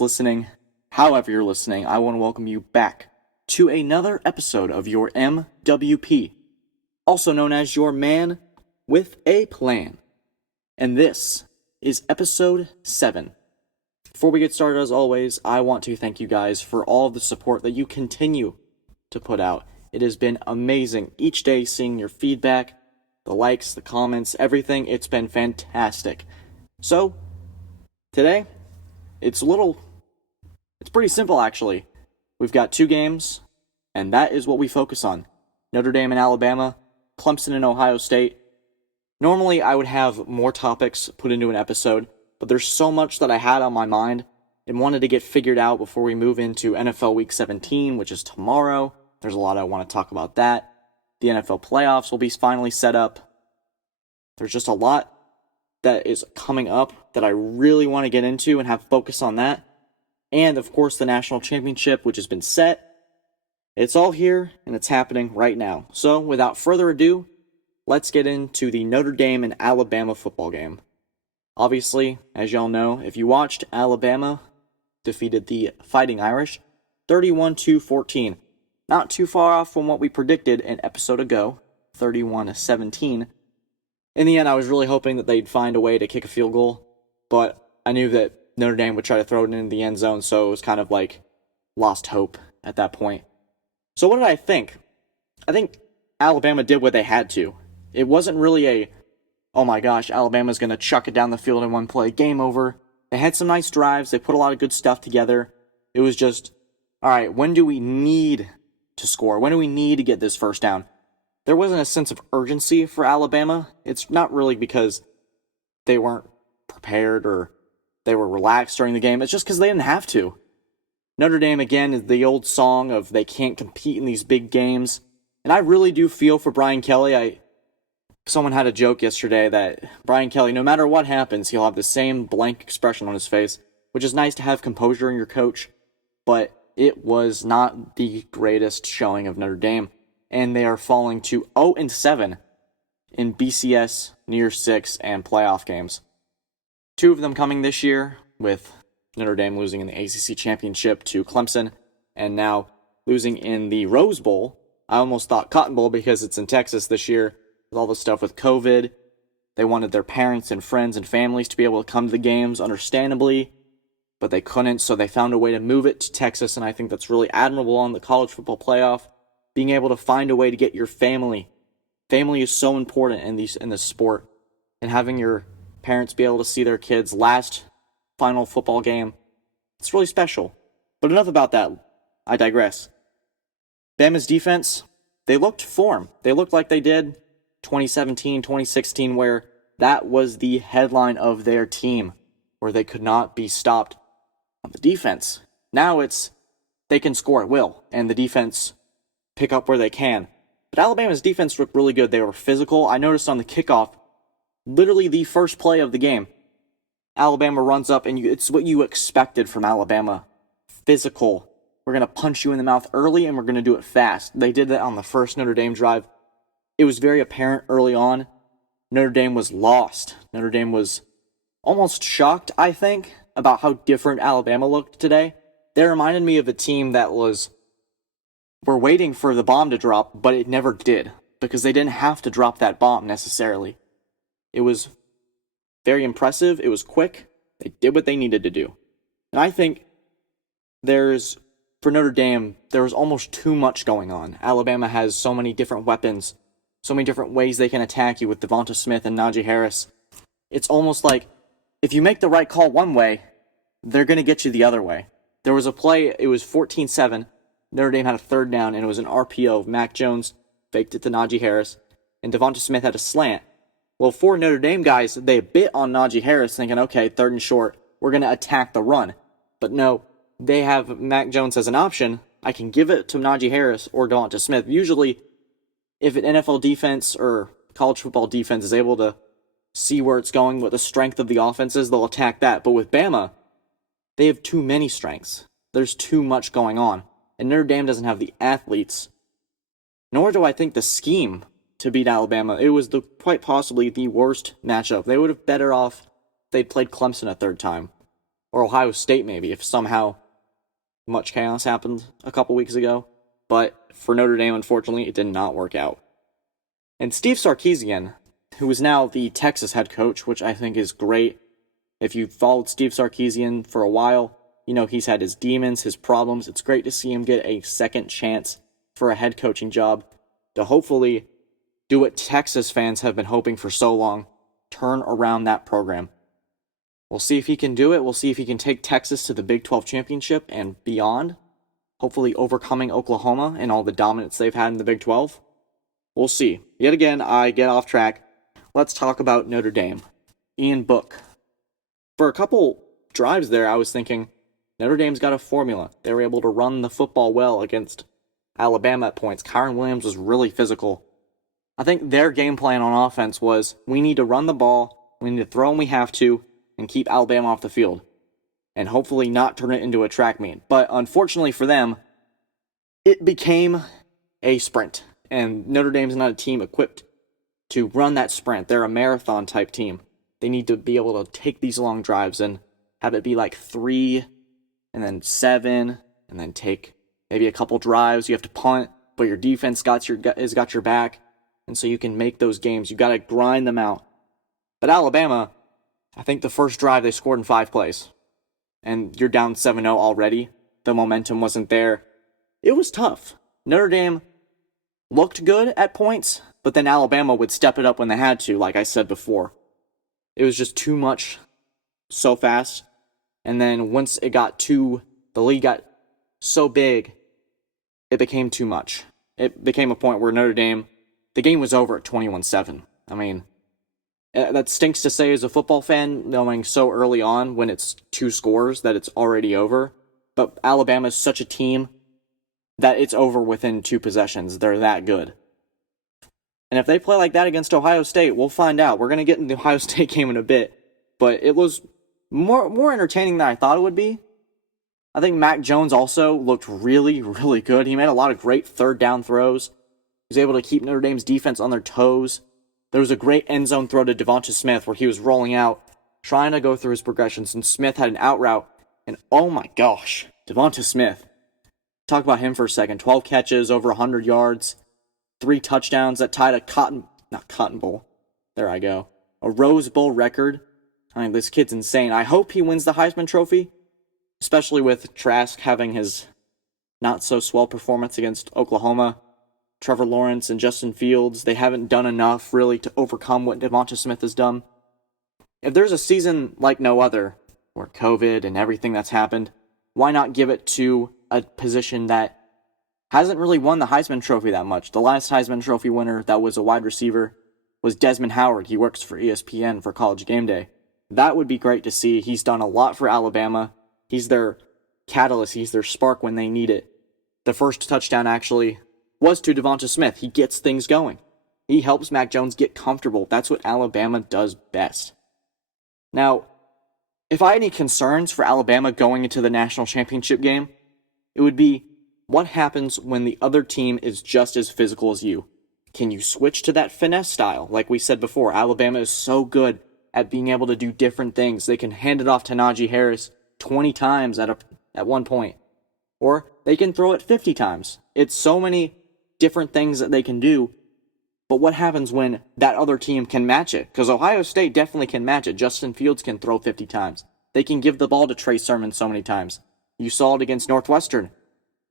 is listening, however you're listening, I want to welcome you back to another episode of your MWP, also known as your man with a plan. And this is episode 7. Before we get started, as always, I want to thank you guys for all of the support that you continue to put out. It has been amazing each day seeing your feedback, the likes, the comments, everything. It's been fantastic. So, today, it's pretty simple actually. We've got 2 games, and that is what we focus on. Notre Dame and Alabama, Clemson and Ohio State. Normally, I would have more topics put into an episode, but there's so much that I had on my mind and wanted to get figured out before we move into NFL Week 17, which is tomorrow. There's a lot I want to talk about that. The NFL playoffs will be finally set up. There's just a lot that is coming up that I really want to get into and have focus on that. And, of course, the national championship, which has been set. It's all here, and it's happening right now. So, without further ado, let's get into the Notre Dame and Alabama football game. Obviously, as y'all know, if you watched, Alabama defeated the Fighting Irish 31-14. Not too far off from what we predicted an episode ago, 31-17. In the end, I was really hoping that they'd find a way to kick a field goal, but I knew that Notre Dame would try to throw it into the end zone, so it was kind of like lost hope at that point. So what did I think? I think Alabama did what they had to. It wasn't really a, oh my gosh, Alabama's going to chuck it down the field in one play, game over. They had some nice drives. They put a lot of good stuff together. It was just, all right, when do we need to score? When do we need to get this first down? There wasn't a sense of urgency for Alabama. It's not really because they weren't prepared or they were relaxed during the game. It's just because they didn't have to. Notre Dame, again, is the old song of they can't compete in these big games. And I really do feel for Brian Kelly. Someone had a joke yesterday that Brian Kelly, no matter what happens, he'll have the same blank expression on his face, which is nice to have composure in your coach. But it was not the greatest showing of Notre Dame. And they are falling to 0-7 in BCS, New Year's 6, and playoff games. 2 of them coming this year, with Notre Dame losing in the ACC Championship to Clemson, and now losing in the Rose Bowl. I almost thought Cotton Bowl because it's in Texas this year, with all the stuff with COVID. They wanted their parents and friends and families to be able to come to the games, understandably, but they couldn't, so they found a way to move it to Texas, and I think that's really admirable on the college football playoff. Being able to find a way to get your family. Family is so important in this sport. And having your parents be able to see their kids' last final football game, it's really special. But enough about that. I digress. Bama's defense, they looked form. They looked like they did 2017, 2016, where that was the headline of their team, where they could not be stopped on the defense. Now it's they can score at will, and the defense pick up where they can. But Alabama's defense looked really good. They were physical. I noticed on the kickoff, literally the first play of the game, Alabama runs up, and it's what you expected from Alabama. Physical. We're going to punch you in the mouth early, and we're going to do it fast. They did that on the first Notre Dame drive. It was very apparent early on. Notre Dame was lost. Notre Dame was almost shocked, I think, about how different Alabama looked today. They reminded me of a team that were waiting for the bomb to drop, but it never did, because they didn't have to drop that bomb necessarily. It was very impressive. It was quick. They did what they needed to do. And I think for Notre Dame, there was almost too much going on. Alabama has so many different weapons, so many different ways they can attack you with Devonta Smith and Najee Harris. It's almost like if you make the right call one way, they're going to get you the other way. There was a play, it was 14-7. Notre Dame had a third down, and it was an RPO of Mac Jones, faked it to Najee Harris, and Devonta Smith had a slant. Well, for Notre Dame guys, they bit on Najee Harris, thinking, okay, 3rd and short, we're going to attack the run. But no, they have Mac Jones as an option. I can give it to Najee Harris or Devonta Smith. Usually, if an NFL defense or college football defense is able to see where it's going, what the strength of the offense is, they'll attack that. But with Bama, they have too many strengths. There's too much going on. And Notre Dame doesn't have the athletes, nor do I think the scheme to beat Alabama. It was quite possibly the worst matchup. They would have better off if they'd played Clemson a third time. or Ohio State maybe, if somehow much chaos happened a couple weeks ago. But for Notre Dame, unfortunately, it did not work out. And Steve Sarkisian, who is now the Texas head coach, which I think is great. If you've followed Steve Sarkisian for a while, you know he's had his demons, his problems. It's great to see him get a second chance for a head coaching job to hopefully do what Texas fans have been hoping for so long, turn around that program. We'll see if he can do it. We'll see if he can take Texas to the Big 12 championship and beyond, hopefully overcoming Oklahoma and all the dominance they've had in the Big 12. We'll see. Yet again, I get off track. Let's talk about Notre Dame. Ian Book. For a couple drives there, I was thinking, Notre Dame's got a formula. They were able to run the football well against Alabama at points. Kyron Williams was really physical. I think their game plan on offense was, we need to run the ball, we need to throw when we have to, and keep Alabama off the field. And hopefully not turn it into a track meet. But unfortunately for them, it became a sprint. And Notre Dame's not a team equipped to run that sprint. They're a marathon type team. They need to be able to take these long drives and have it be like 3 and then 7 and then take maybe a couple drives. You have to punt, but your defense has got your back. And so you can make those games. You got to grind them out. But Alabama, I think the first drive they scored in 5 plays. And you're down 7-0 already. The momentum wasn't there. It was tough. Notre Dame looked good at points, but then Alabama would step it up when they had to, like I said before. It was just too much so fast. And then once the lead got so big, it became too much. It became a point where Notre Dame, the game was over at 21-7. I mean, that stinks to say as a football fan, knowing so early on when it's 2 scores that it's already over. But Alabama is such a team that it's over within 2 possessions. They're that good. And if they play like that against Ohio State, we'll find out. We're going to get in the Ohio State game in a bit. But it was more entertaining than I thought it would be. I think Mac Jones also looked really, really good. He made a lot of great third down throws. He was able to keep Notre Dame's defense on their toes. There was a great end zone throw to Devonta Smith where he was rolling out, trying to go through his progressions, and Smith had an out route. And oh my gosh, Devonta Smith. Talk about him for a second. 12 catches, over 100 yards, 3 touchdowns that tied a Rose Bowl record. I mean, this kid's insane. I hope he wins the Heisman Trophy, especially with Trask having his not-so-swell performance against Oklahoma. Trevor Lawrence and Justin Fields, they haven't done enough, really, to overcome what Devonta Smith has done. If there's a season like no other, where COVID and everything that's happened, why not give it to a position that hasn't really won the Heisman Trophy that much? The last Heisman Trophy winner that was a wide receiver was Desmond Howard. He works for ESPN for College Game Day. That would be great to see. He's done a lot for Alabama. He's their catalyst. He's their spark when they need it. The first touchdown actually was to Devonta Smith. He gets things going. He helps Mac Jones get comfortable. That's what Alabama does best. Now, if I had any concerns for Alabama going into the national championship game, it would be what happens when the other team is just as physical as you. Can you switch to that finesse style? Like we said before, Alabama is so good at being able to do different things. They can hand it off to Najee Harris 20 times at one point. Or they can throw it 50 times. It's so many different things that they can do. But what happens when that other team can match it? Because Ohio State definitely can match it. Justin Fields can throw 50 times. They can give the ball to Trey Sermon so many times. You saw it against Northwestern.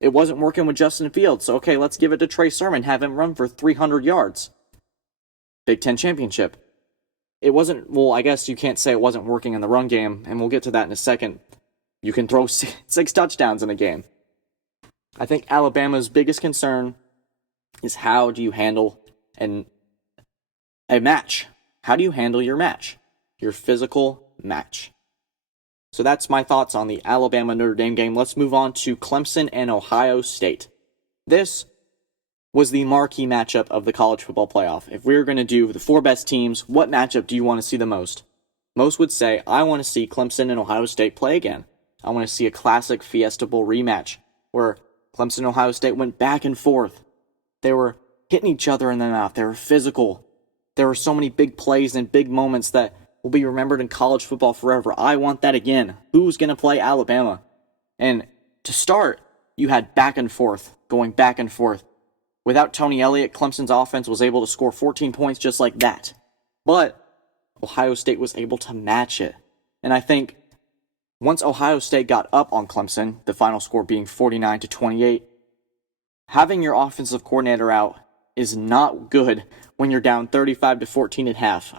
It wasn't working with Justin Fields. So, okay, let's give it to Trey Sermon. Have him run for 300 yards. Big Ten championship. It wasn't, well, I guess you can't say it wasn't working in the run game, and we'll get to that in a second. You can throw 6 touchdowns in a game. I think Alabama's biggest concern is how do you handle a match? How do you handle your match? Your physical match. So that's my thoughts on the Alabama-Notre Dame game. Let's move on to Clemson and Ohio State. This was the marquee matchup of the college football playoff. If we were going to do the 4 best teams, what matchup do you want to see the most? Most would say, I want to see Clemson and Ohio State play again. I want to see a classic Fiesta Bowl rematch where Clemson and Ohio State went back and forth. They were hitting each other in the mouth. They were physical. There were so many big plays and big moments that will be remembered in college football forever. I want that again. Who's going to play Alabama? And to start, you had back and forth, going back and forth. Without Tony Elliott, Clemson's offense was able to score 14 points just like that. But Ohio State was able to match it. And I think once Ohio State got up on Clemson, the final score being 49-28, having your offensive coordinator out is not good when you're down 35-14 at half.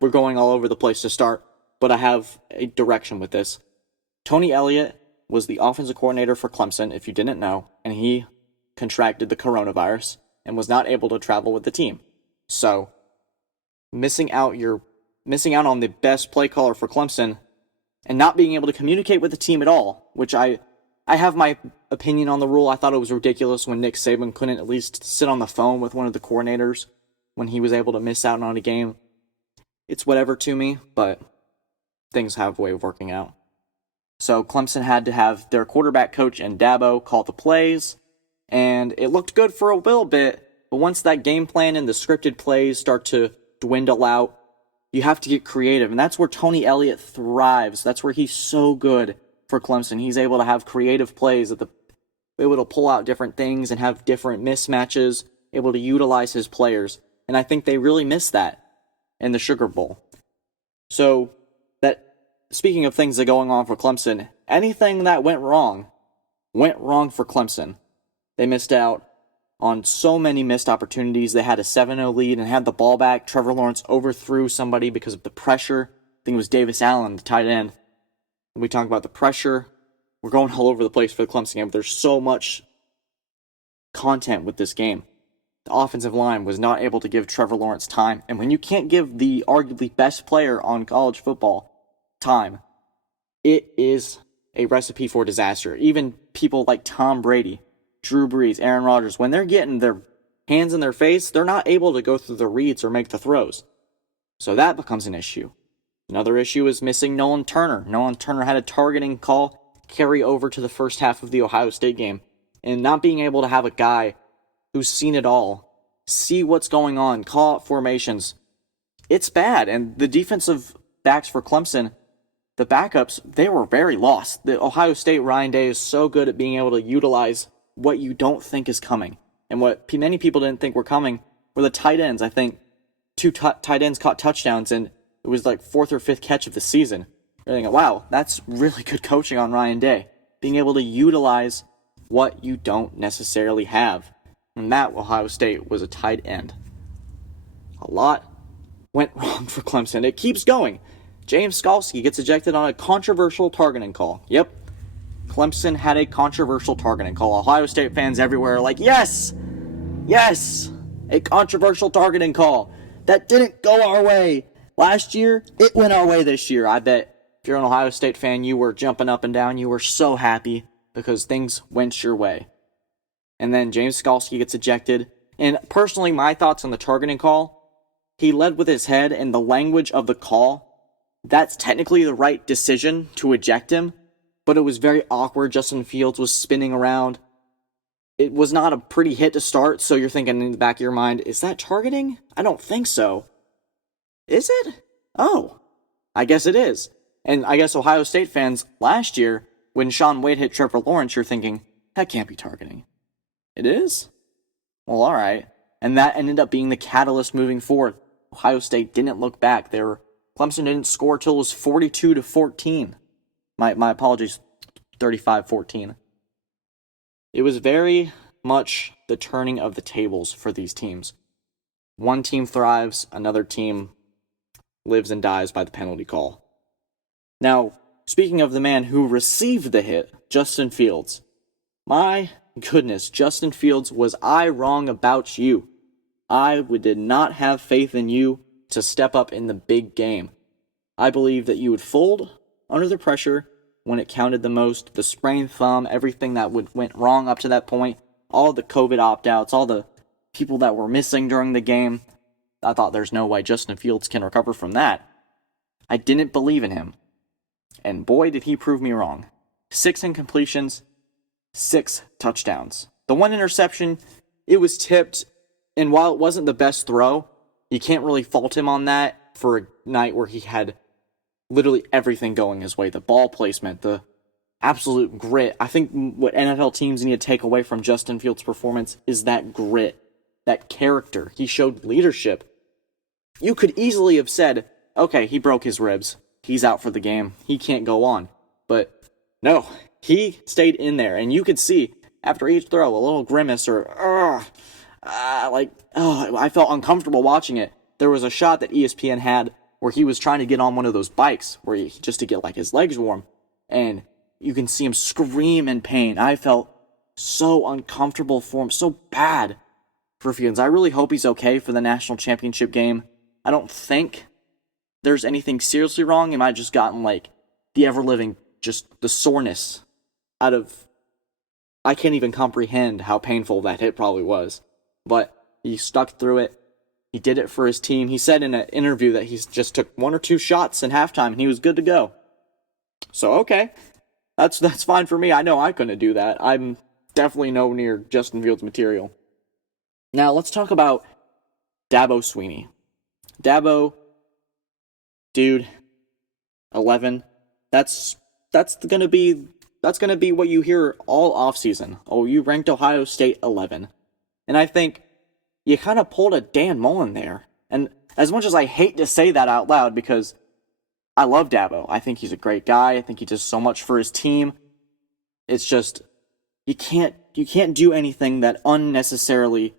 We're going all over the place to start, but I have a direction with this. Tony Elliott was the offensive coordinator for Clemson, if you didn't know, and he contracted the coronavirus and was not able to travel with the team. So, missing out on the best play caller for Clemson and not being able to communicate with the team at all, which I have my opinion on the rule. I thought it was ridiculous when Nick Saban couldn't at least sit on the phone with one of the coordinators when he was able to miss out on a game. It's whatever to me, but things have a way of working out. So Clemson had to have their quarterback coach and Dabo call the plays, and it looked good for a little bit, but once that game plan and the scripted plays start to dwindle out, you have to get creative, and that's where Tony Elliott thrives. That's where he's so good for Clemson. He's able to have creative plays, able to pull out different things and have different mismatches, able to utilize his players, and I think they really missed that in the Sugar Bowl. So, speaking of things that are going on for Clemson, anything that went wrong for Clemson. They missed out on so many missed opportunities. They had a 7-0 lead and had the ball back. Trevor Lawrence overthrew somebody because of the pressure. I think it was Davis Allen, the tight end. When we talk about the pressure, we're going all over the place for the Clemson game, but there's so much content with this game. The offensive line was not able to give Trevor Lawrence time, and when you can't give the arguably best player on college football time, it is a recipe for disaster. Even people like Tom Brady, Drew Brees, Aaron Rodgers, when they're getting their hands in their face, they're not able to go through the reads or make the throws. So that becomes an issue. Another issue is missing Nolan Turner. Nolan Turner had a targeting call carry over to the first half of the Ohio State game. And not being able to have a guy who's seen it all, see what's going on, call out formations, it's bad. And the defensive backs for Clemson, the backups, they were very lost. The Ohio State Ryan Day is so good at being able to utilize what you don't think is coming. And what many people didn't think were coming were the tight ends. I think two tight ends caught touchdowns, and it was like 4th or 5th catch of the season. You're thinking, wow, that's really good coaching on Ryan Day. Being able to utilize what you don't necessarily have. And that Ohio State was a tight end. A lot went wrong for Clemson. It keeps going. James Skalski gets ejected on a controversial targeting call. Yep. Clemson had a controversial targeting call. Ohio State fans everywhere are like, yes, a controversial targeting call. That didn't go our way last year. It went our way this year. I bet if you're an Ohio State fan, you were jumping up and down. You were so happy because things went your way. And then James Skalski gets ejected. And personally, my thoughts on the targeting call, he led with his head, and the language of the call, that's technically the right decision to eject him. But it was very awkward. Justin Fields was spinning around. It was not a pretty hit to start, so you're thinking in the back of your mind, is that targeting? I don't think so. Is it? Oh, I guess it is. And I guess Ohio State fans last year, when Shaun Wade hit Trevor Lawrence, you're thinking, that can't be targeting. It is? Well, all right. And that ended up being the catalyst moving forward. Ohio State didn't look back. Clemson didn't score till it was 42-14. My apologies, 35-14. It was very much the turning of the tables for these teams. One team thrives, another team lives and dies by the penalty call. Now, speaking of the man who received the hit, Justin Fields. My goodness, Justin Fields, was I wrong about you? I did not have faith in you to step up in the big game. I believe that you would fold under the pressure when it counted the most. The sprained thumb, everything that went wrong up to that point, all the COVID opt-outs, all the people that were missing during the game. I thought there's no way Justin Fields can recover from that. I didn't believe in him. And boy, did he prove me wrong. 6 incompletions, 6 touchdowns. The one interception, it was tipped, and while it wasn't the best throw, you can't really fault him on that. for a night where he had literally everything going his way. The ball placement, the absolute grit. I think what NFL teams need to take away from Justin Fields' performance is that grit, that character. He showed leadership. You could easily have said, okay, he broke his ribs. He's out for the game. He can't go on. But no, he stayed in there. And you could see after each throw a little grimace or, I felt uncomfortable watching it. There was a shot that ESPN had where he was trying to get on one of those bikes just to get like his legs warm. And you can see him scream in pain. I felt so uncomfortable for him, so bad for Fields. I really hope he's okay for the national championship game. I don't think there's anything seriously wrong. He might have just gotten like the ever-living, just the soreness out of... I can't even comprehend how painful that hit probably was. But he stuck through it. He did it for his team. He said in an interview that he just took 1 or 2 shots in halftime and he was good to go. So, okay. That's fine for me. I know I couldn't do that. I'm definitely no near Justin Fields material. Now, let's talk about Dabo Swinney. Dabo, dude, 11. That's gonna be what you hear all offseason. Oh, you ranked Ohio State 11. And I think you kind of pulled a Dan Mullen there. And as much as I hate to say that out loud, because I love Dabo. I think he's a great guy. I think he does so much for his team. It's just, you can't do anything that unnecessarily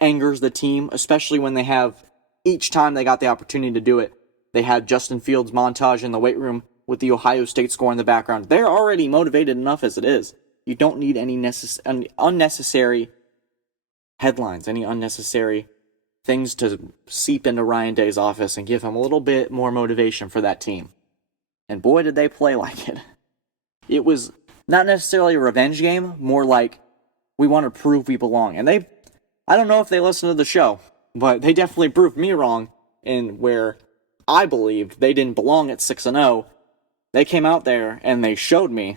angers the team, especially when they have, each time they got the opportunity to do it, they had Justin Fields' montage in the weight room with the Ohio State score in the background. They're already motivated enough as it is. You don't need any unnecessary headlines, any unnecessary things to seep into Ryan Day's office and give him a little bit more motivation for that team. And boy, did they play like it. It was not necessarily a revenge game, more like we want to prove we belong. And I don't know if they listen to the show, but they definitely proved me wrong in where I believed they didn't belong at 6-0. They came out there and they showed me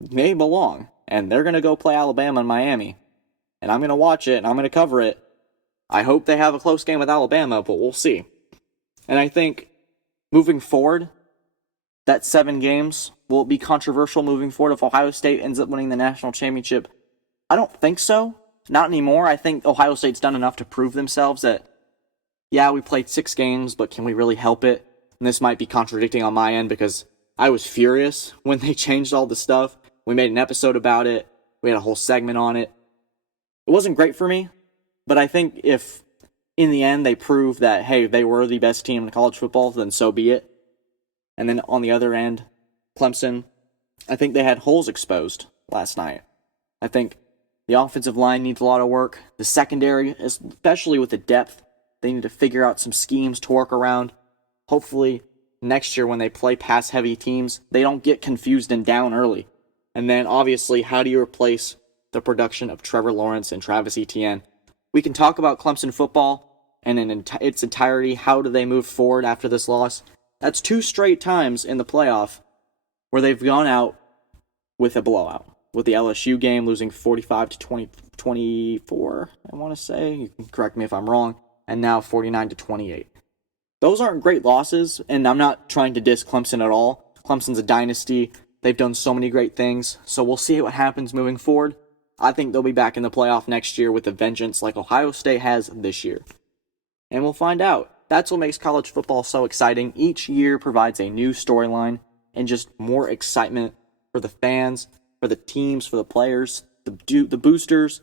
they belong. And they're going to go play Alabama and Miami. And I'm going to watch it and I'm going to cover it. I hope they have a close game with Alabama, but we'll see. And I think moving forward, that 7 games will be controversial moving forward if Ohio State ends up winning the national championship. I don't think so. Not anymore. I think Ohio State's done enough to prove themselves that, yeah, we played 6 games, but can we really help it? And this might be contradicting on my end because I was furious when they changed all the stuff. We made an episode about it. We had a whole segment on it. It wasn't great for me, but I think if in the end they prove that, hey, they were the best team in college football, then so be it. And then on the other end, Clemson, I think they had holes exposed last night. I think the offensive line needs a lot of work. The secondary, especially with the depth, they need to figure out some schemes to work around. Hopefully, next year when they play pass-heavy teams, they don't get confused and down early. And then, obviously, how do you replace the production of Trevor Lawrence and Travis Etienne? We can talk about Clemson football and in its entirety, how do they move forward after this loss. That's 2 straight times in the playoff where they've gone out with a blowout. With the LSU game losing 45-24, I want to say. You can correct me if I'm wrong. And now 49-28. Those aren't great losses, and I'm not trying to diss Clemson at all. Clemson's a dynasty. They've done so many great things, so we'll see what happens moving forward. I think they'll be back in the playoff next year with a vengeance like Ohio State has this year. And we'll find out. That's what makes college football so exciting. Each year provides a new storyline and just more excitement for the fans, for the teams, for the players, the boosters.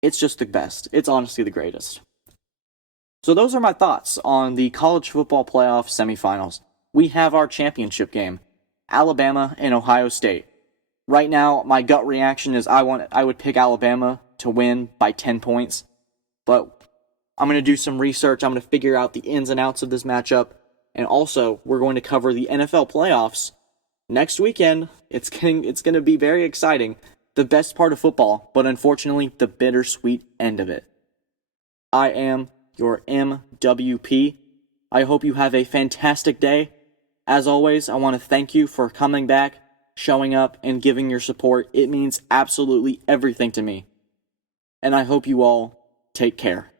It's just the best. It's honestly the greatest. So those are my thoughts on the college football playoff semifinals. We have our championship game, Alabama and Ohio State. Right now, my gut reaction is I would pick Alabama to win by 10 points. But I'm going to do some research. I'm going to figure out the ins and outs of this matchup. And also, we're going to cover the NFL playoffs next weekend. It's going to be very exciting. The best part of football, but unfortunately, the bittersweet end of it. I am your MWP. I hope you have a fantastic day. As always, I want to thank you for coming back, showing up, and giving your support. It means absolutely everything to me. And I hope you all take care.